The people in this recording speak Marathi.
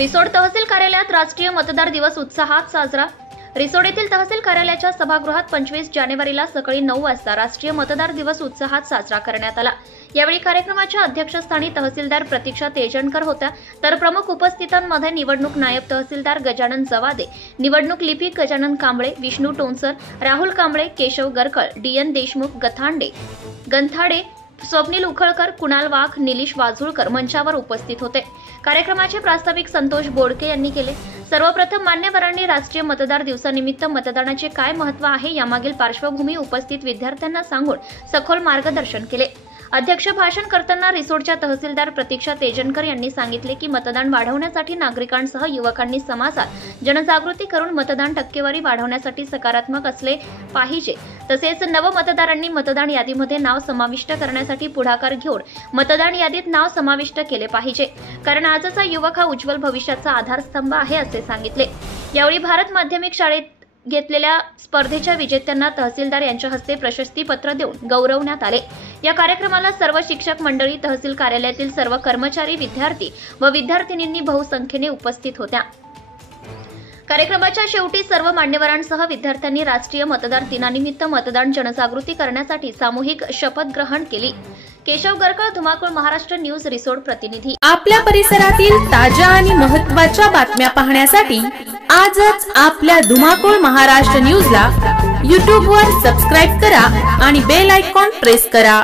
रिसोड तहसील कार्यालयात राष्ट्रीय मतदार दिवस उत्साहात साजरा। रिसोड येथील तहसील कार्यालयाच्या सभागृहात 25 जानेवारीला सकाळी 9 वाजता राष्ट्रीय मतदार दिवस उत्साहात साजरा करण्यात आला। यावेळी कार्यक्रमाच्या अध्यक्षस्थानी तहसीलदार प्रतीक्षा तेजणकर होत्या, तर प्रमुख उपस्थितांमध्ये निवडणूक नायब तहसीलदार गजानन जवादे, निवडणूक लिपिक गजानन कांबळे, विष्णू टोनसर, राहुल कांबळे, केशव गरकळ, डीएन देशमुख, गंथाडे, स्वप्नील उखळकर, कुणाल वाघ, निलिश वाझुळकर मंचावर उपस्थित होते। कार्यक्रमाचे प्रास्ताविक संतोष बोडके यांनी केले। सर्वप्रथम मान्यवरांनी राष्ट्रीय मतदार दिवसानिमित्त मतदानाचे काय महत्त्व आहे यामागील पार्श्वभूमी उपस्थित विद्यार्थ्यांना सांगून सखोल मार्गदर्शन केले। अध्यक्ष भाषण करताना रिसोडच्या तहसीलदार प्रतीक्षा तेजणकर यांनी सांगितले की मतदान वाढवण्यासाठी नागरिकांसह युवकांनी समाजात जनजागृती करून मतदान टक्केवारी वाढवण्यासाठी सकारात्मक असले पाहिजे। तसेच नव मतदारांनी मतदान यादीमध्ये नाव समाविष्ट करण्यासाठी पुढाकार घेऊन मतदान यादीत नाव समाविष्ट केले पाहिजे, कारण आजचा युवक हा उज्ज्वल भविष्याचा आधारस्तंभ आहे असे सांगितले। यावेळी भारत माध्यमिक शाळेत घेतलेल्या स्पर्धेच्या विजेत्यांना तहसीलदार यांच्या हस्ते प्रशस्ती पत्र देऊन गौरवण्यात आले। या कार्यक्रमाला सर्व शिक्षक मंडळी, तहसील कार्यालयातील सर्व कर्मचारी, विद्यार्थी व विद्यार्थिनींनी बहुसंख्येने उपस्थित होत्या। कार्यक्रमाच्या शेवटी सर्व मान्यवरांसह विद्यार्थ्यांनी राष्ट्रीय मतदार दिनानिमित्त मतदान जनजागृती करण्यासाठी सामूहिक शपथ ग्रहण केली। केशव गरकळ, धुमाकूळ महाराष्ट्र न्यूज, रिसोड प्रतिनिधी। आपल्या परिसरातील ताज्या आणि महत्त्वाच्या बातम्या पाहण्यासाठी आजच आपल्या धुमाकूळ महाराष्ट्र न्यूजला YouTube वर सबस्क्राइब करा आणि बेल आयकॉन प्रेस करा।